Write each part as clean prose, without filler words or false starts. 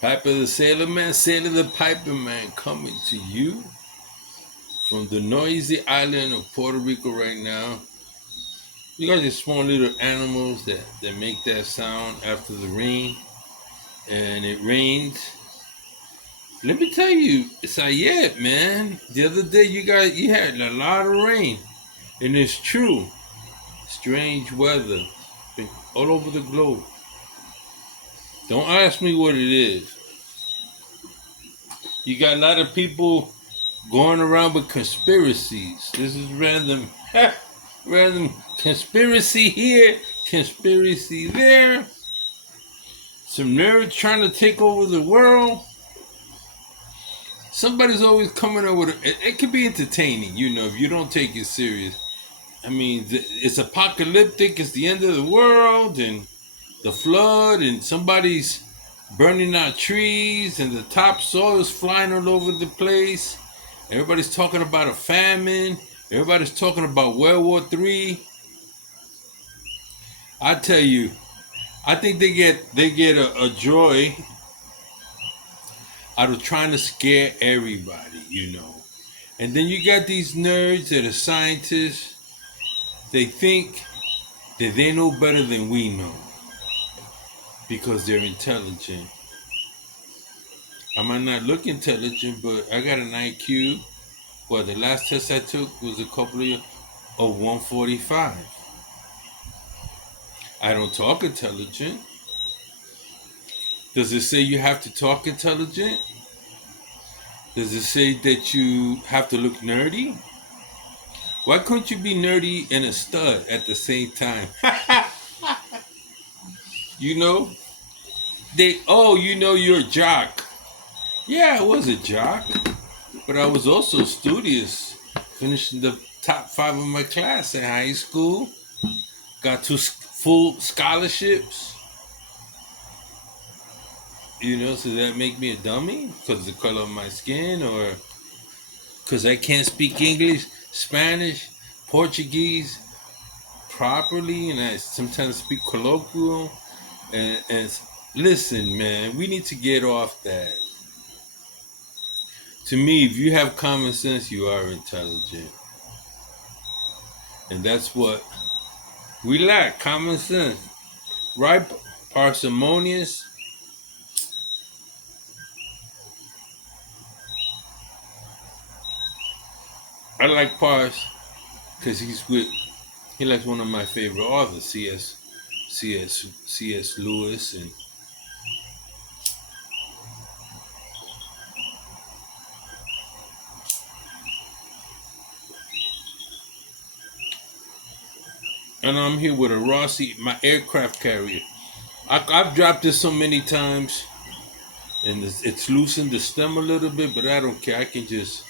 Piper the Sailor Man, Sailor the Piper Man, coming to you from the noisy island of Puerto Rico right now. You got these small little animals that make that sound after the rain, and it rains. Let me tell you, it's Ayet, man. The other day you had a lot of rain, and it's true. Strange weather, been all over the globe. Don't ask me what it is. You got a lot of people going around with conspiracies. This is random, random conspiracy here, conspiracy there. Some nerds trying to take over the world. Somebody's always coming up with it could be entertaining, if you don't take it serious. I mean, it's apocalyptic. It's the end of the world and the flood, and somebody's burning out trees, and the topsoil is flying all over the place. Everybody's talking about a famine. Everybody's talking about World War III. I tell you, I think they get a joy out of trying to scare everybody. And then you got these nerds that are scientists. They think that they know better than we know because they're intelligent. I might not look intelligent, but I got an IQ. Well, the last test I took was a couple of 145. I don't talk intelligent. Does it say you have to talk intelligent? Does it say that you have to look nerdy? Why couldn't you be nerdy and a stud at the same time? you know? You're a jock. Yeah, I was a jock. But I was also studious. Finished the top 5 of my class in high school. Got 2 full scholarships. So that make me a dummy? Because of the color of my skin? Or because I can't speak English, Spanish, Portuguese properly, and I sometimes speak colloquial? And listen, man, we need to get off that. To me, if you have common sense, you are intelligent. And that's what we lack, common sense. Right? Parsimonious. I like Pars because he likes one of my favorite authors, C.S. Lewis, and I'm here with a Rossi, my aircraft carrier. I've dropped this so many times, and it's loosened the stem a little bit, but I don't care. I can just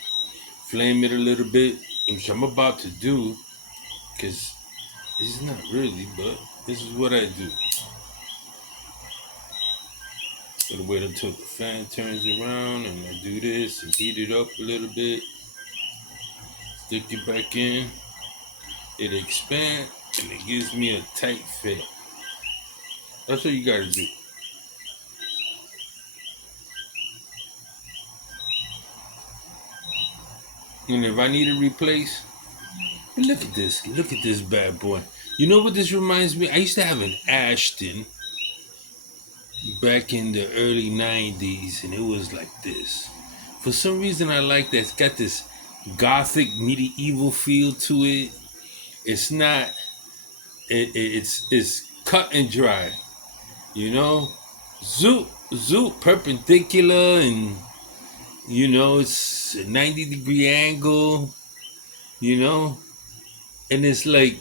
flame it a little bit, which I'm about to do, because this is not really, but this is what I do. Gotta wait until the fan turns around, and I do this and heat it up a little bit. Stick it back in. It expands, and it gives me a tight fit. That's what you gotta do. And if I need to replace, look at this bad boy. You know what this reminds me? I used to have an Ashton back in the early 90s, and it was like this. For some reason, I like that. It's got this gothic medieval feel to it. It's not, it's cut and dry, zoop, perpendicular, and it's a 90-degree angle, and it's like,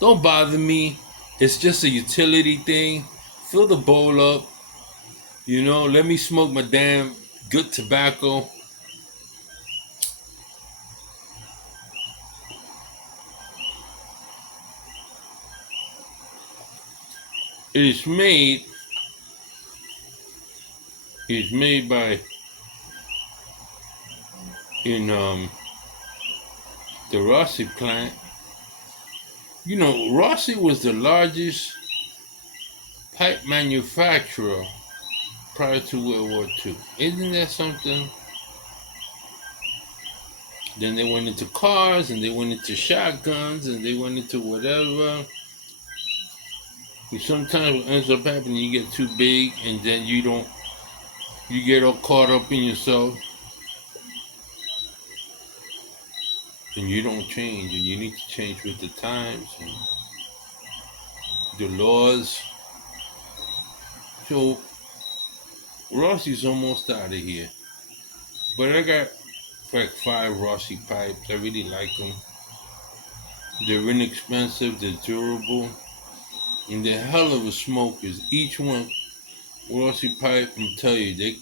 don't bother me. It's just a utility thing. Fill the bowl up, let me smoke my damn good tobacco. It is made by in the Rossi plant. Rossi was the largest pipe manufacturer prior to World War II. Isn't that something? Then they went into cars and they went into shotguns and they went into whatever. And sometimes what ends up happening, you get too big and then you get all caught up in yourself and you don't change, and you need to change with the times and the laws. So Rossi's almost out of here. But I got like 5 Rossi pipes. I really like them. They're inexpensive, they're durable, and they're hell of a smokers. Each one, Rossi pipe, I'm tell you, they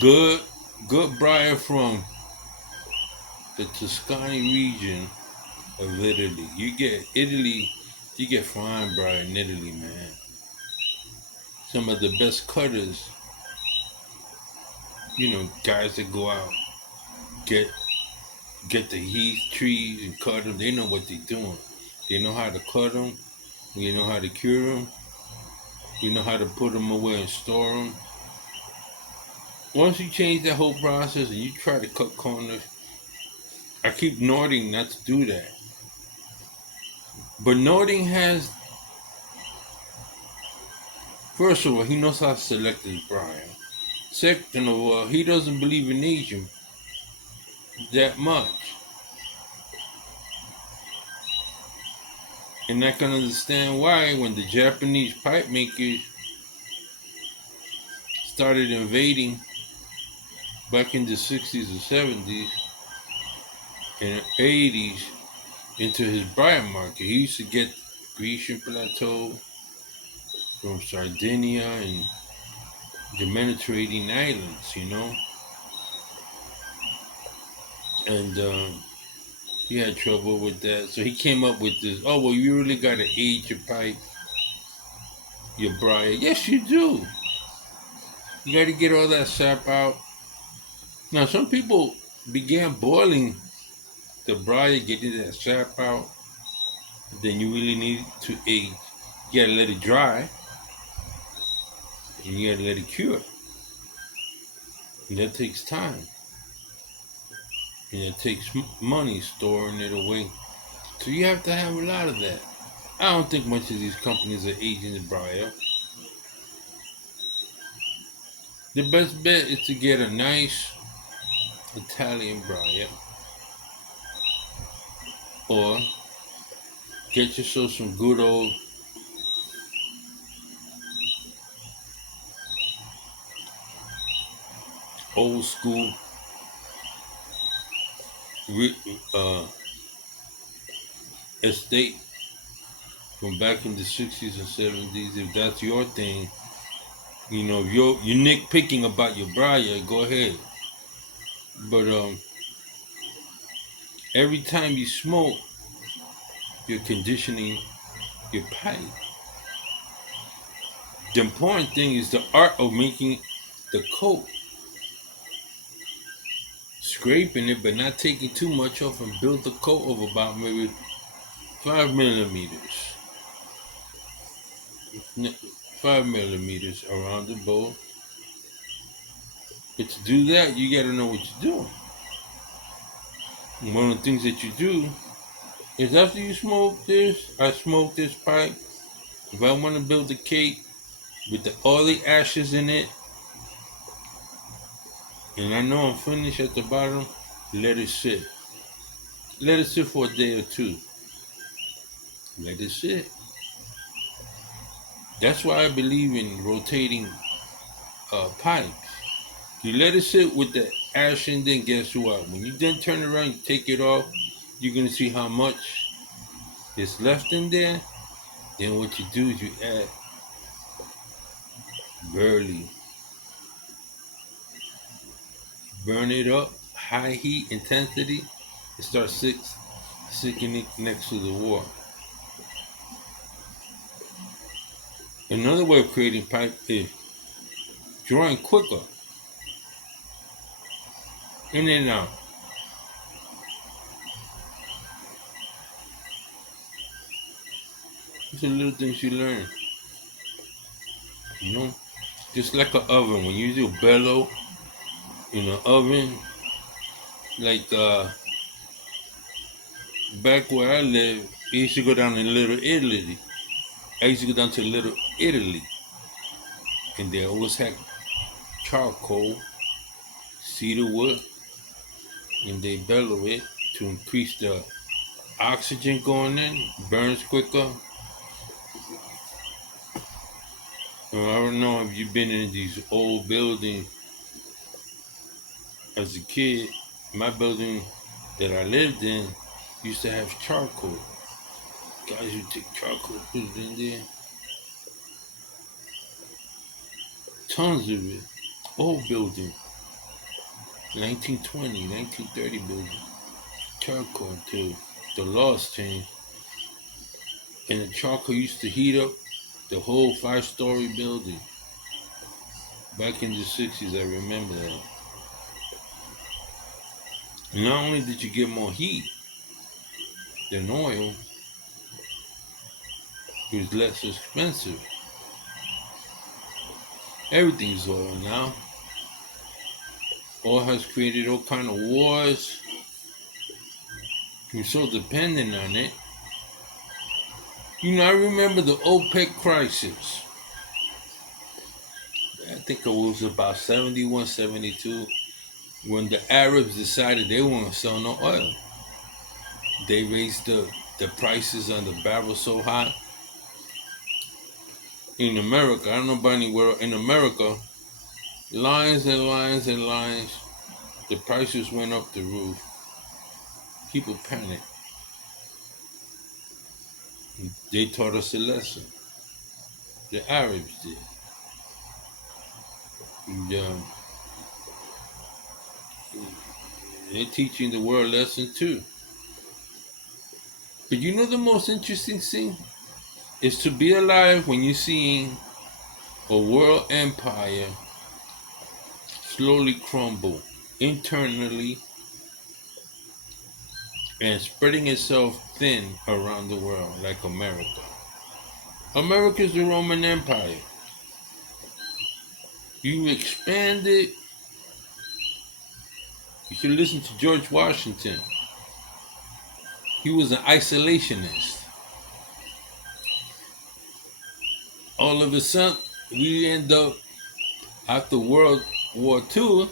good, good briar from the Tuscany region of Italy. You get fine briar in Italy, man. Some of the best cutters, guys that go out, get get the heath trees and cut them. They know what they're doing. They know how to cut them. They know how to cure them. You know how to put them away and store them. Once you change that whole process and you try to cut corners, I keep noting not to do that. But Nording has, first of all, he knows how to select his briar. Second of all, he doesn't believe in aging that much. And I can understand why when the Japanese pipe makers started invading back in the 60s and 70s and 80s into his briar market. He used to get Grecian Plateau from Sardinia and the Mediterranean islands, and he had trouble with that. So he came up with this, oh, well, you really got to age your pipe, your briar. Yes, you do. You got to get all that sap out. Now, some people began boiling the briar, getting that sap out. Then you really need to age. You got to let it dry, and you got to let it cure. And that takes time. And it takes money storing it away. So you have to have a lot of that. I don't think much of these companies are aging the briar. The best bet is to get a nice Italian briar, or get yourself some good old school uh, estate from back in the 60s and 70s. If that's your thing, if you're nitpicking about your briar, go ahead. But every time you smoke, you're conditioning your pipe. The important thing is the art of making the coat, scraping it but not taking too much off, and build the coat of about maybe 5 millimeters. 5 millimeters around the bowl. But to do that, you got to know what you're doing. And one of the things that you do is after you smoke this, I smoke this pipe. If I want to build a cake with all the ashes in it, and I know I'm finished at the bottom, let it sit. Let it sit for a day or two. Let it sit. That's why I believe in rotating pipes. You let it sit with the ash, and then guess what? When you then turn around, you take it off, you're going to see how much is left in there. Then what you do is you add burley. Burn it up, high heat intensity, and start sticking it next to the wall. Another way of creating pipe is drawing quicker, in and out. These are little things you learn, you know. just like an oven. When you do bellow in an oven, like back where I live, I used to go down to Little Italy. I used to go down to Little Italy, and they always had charcoal, cedar wood, and they bellow it to increase the oxygen going in, burns quicker. I don't know if you've been in these old buildings as a kid. My building that I lived in used to have charcoal. Guys would take charcoal, put it in there. Tons of it. Old building. 1920, 1930 building. Charcoal until the laws changed. And the charcoal used to heat up the whole 5-story building. Back in the 60s, I remember that. And not only did you get more heat than oil, it was less expensive. Everything's oil now. Oil has created all kind of wars. We're so dependent on it. You know, I remember the OPEC crisis. I think it was about 71, 72, when the Arabs decided they weren't sell no oil. They raised the prices on the barrel so high. In America, I don't know about anywhere, in America, lines and lines and lines, the prices went up the roof. People panicked. They taught us a lesson. The Arabs did. And, they're teaching the world a lesson too. But you know the most interesting thing is to be alive when you're seeing a world empire slowly crumble internally and spreading itself thin around the world like America. America is the Roman Empire. You expand it. You should listen to George Washington. He was an isolationist. All of a sudden, we end up, after World War II,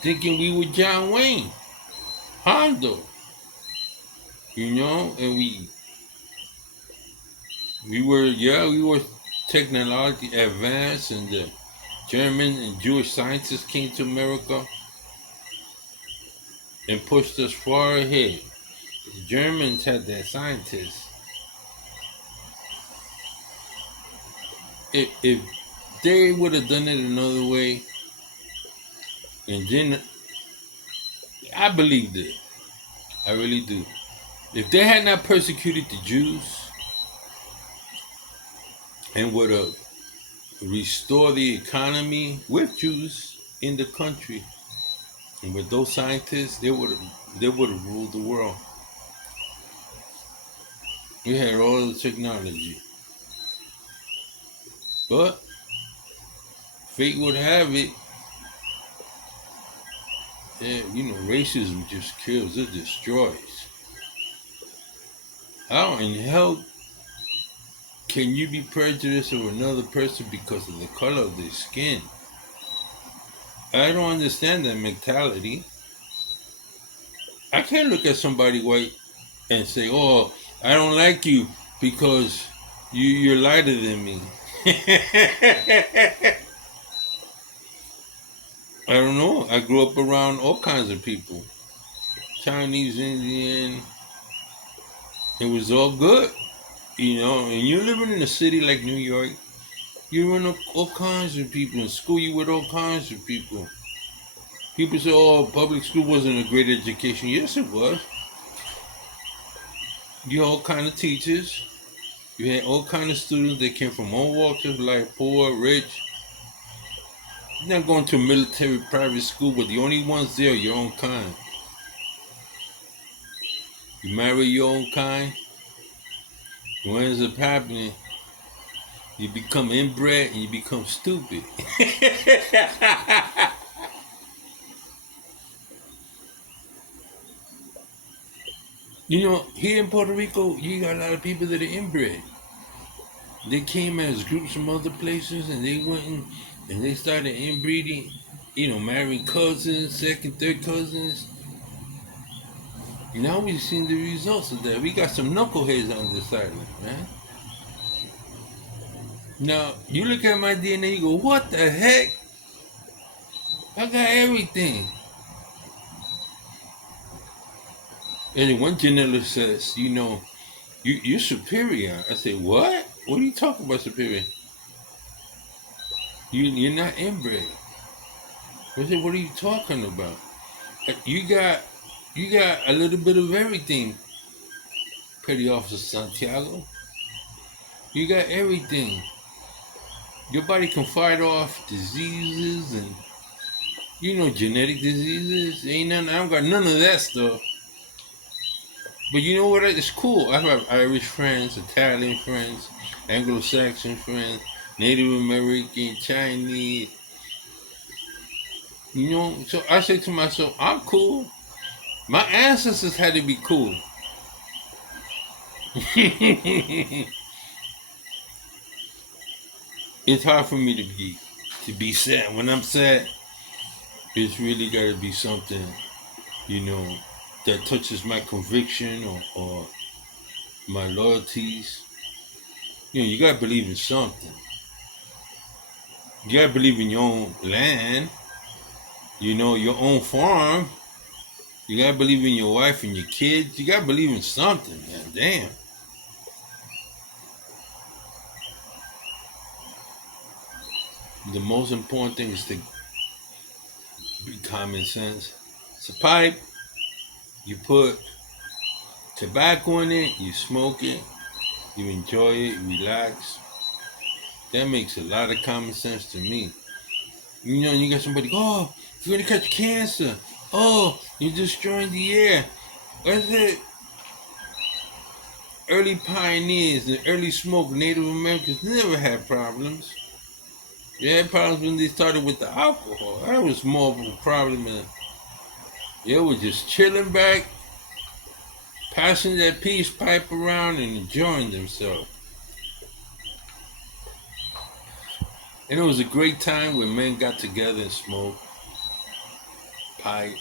thinking we were John Wayne, Hondo, you know, and we were technologically advanced, and the German and Jewish scientists came to America and pushed us far ahead. The Germans had their scientists. If they would have done it another way, and then I believed it. I really do. If they had not persecuted the Jews and would have restored the economy with Jews in the country, and with those scientists, they would have ruled the world. We had all the technology. But fate would have it, you know, racism just kills, it destroys. How in hell can you be prejudiced of another person because of the color of their skin? I don't understand that mentality. I can't look at somebody white and say, "Oh, I don't like you because you're lighter than me." I don't know. I grew up around all kinds of people. Chinese, Indian. It was all good, you know. And you're living in a city like New York. You run up all kinds of people in school. You with all kinds of people. People say, "Oh, public school wasn't a great education." Yes, it was. You had all kind of teachers. You had all kind of students that came from all walks of life, poor, rich. You're not going to a military private school, but the only ones there are your own kind. You marry your own kind. What ends up happening? You become inbred and you become stupid. You know, here in Puerto Rico, you got a lot of people that are inbred. They came as groups from other places and they went and they started inbreeding, marrying cousins, second, third cousins. Now we've seen the results of that. We got some knuckleheads on this island, man. Now, you look at my DNA, you go, what the heck? I got everything. And then one genealogist says, you're superior. I say, what? What are you talking about superior? You're not inbred. I said, what are you talking about? You got a little bit of everything, Petty Officer Santiago. You got everything. Your body can fight off diseases and genetic diseases. Ain't nothing. I don't got none of that stuff. But you know what? It's cool. I have Irish friends, Italian friends, Anglo-Saxon friends, Native American, Chinese. So I say to myself, I'm cool. My ancestors had to be cool. It's hard for me to be sad. When I'm sad, it's really got to be something, you know, that touches my conviction or my loyalties. You gotta believe in something. You gotta believe in your own land. Your own farm. You gotta believe in your wife and your kids. You gotta believe in something, man. Damn. The most important thing is to be common sense. It's a pipe. You put tobacco in it. You smoke it. You enjoy it. You relax. That makes a lot of common sense to me. You got somebody, oh, you're gonna catch cancer. Oh, you're destroying the air. That's it. Early pioneers and early smoke Native Americans never had problems. They had problems when they started with the alcohol. That was more of a problem than they were just chilling back, passing that peace pipe around and enjoying themselves. And it was a great time when men got together and smoked pipe.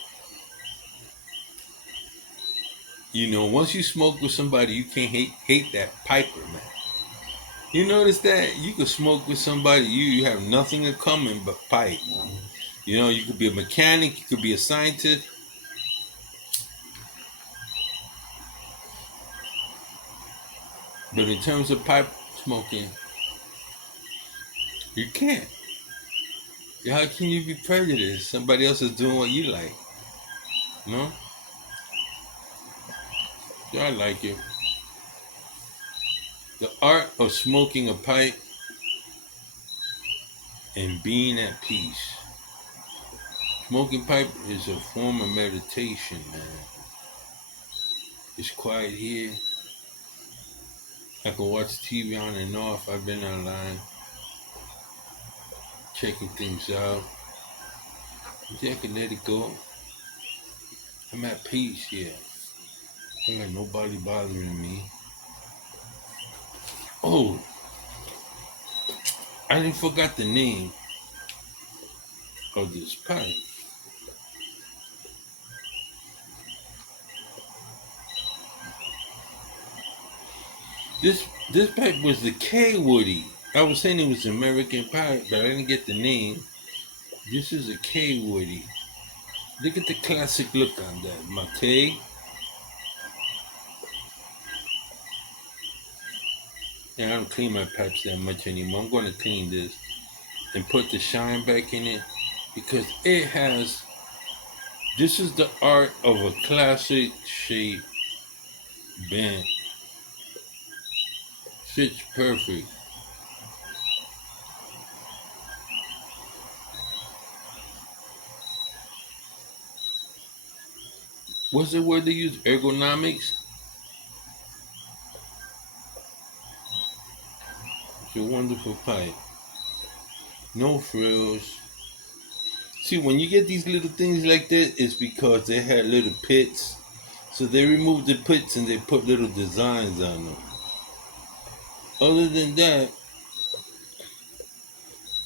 Once you smoke with somebody, you can't hate that piper, man. You notice that you could smoke with somebody, you have nothing in common but pipe. You could be a mechanic, you could be a scientist. But in terms of pipe smoking, you can't. How can you be prejudiced? Somebody else is doing what you like. No? Yeah, I like it. The art of smoking a pipe and being at peace. Smoking pipe is a form of meditation, man. It's quiet here. I can watch TV on and off. I've been online checking things out. I can let it go. I'm at peace here. I ain't got nobody bothering me. Oh, I didn't forgot the name of this pipe. This pipe was the K Woody. I was saying it was American pipe, but I didn't get the name. This is a K Woody. Look at the classic look on that. Mate. Yeah, I don't clean my pipes that much anymore. I'm going to clean this and put the shine back in it because it has. This is the art of a classic shape bent. Fits perfect. What's the word they use? Ergonomics? So wonderful pipe. No frills. See, when you get these little things like that, it's because they had little pits. So they removed the pits and they put little designs on them. Other than that,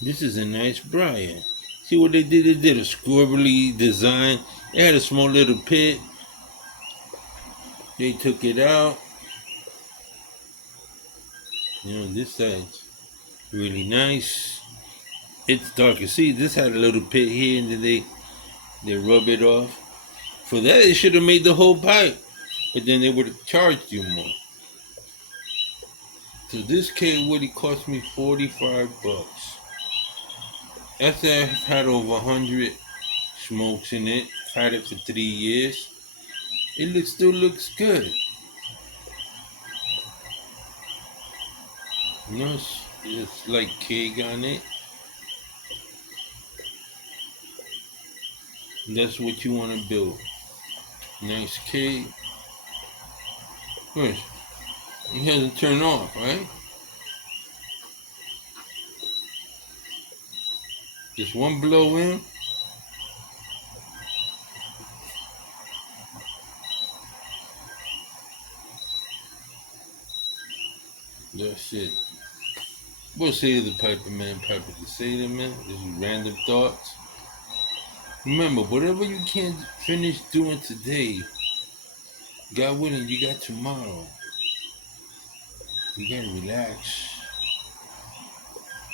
this is a nice Briar. See what they did? They did a squibbly design. They had a small little pit. They took it out. You know, this side's really nice. It's darker. See, this had a little pit here, and then they rub it off. For that, they should have made the whole pipe, but then they would have charged you more. So this kit would have cost me $45. After I've had over 100 smokes in it, had it for 3 years, it still looks good. You know, it's like keg on it. That's what you want to build. Nice keg. Good. It hasn't turned off, right? Just one blow in. That's it. We'll say to the Piper Man, Piper the Sailor Man. This is random thoughts. Remember, whatever you can't finish doing today, God willing, you got tomorrow. You gotta relax.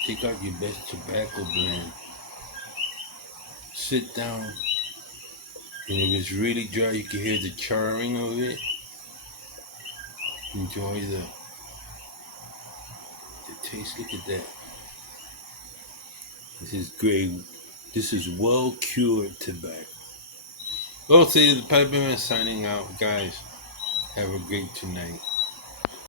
Take out your best tobacco blend. Sit down. And if it's really dry, you can hear the charring of it. Enjoy the taste. Look at that. This is great. This is well cured tobacco. Well, say the Piper Man signing out, guys. Have a great tonight.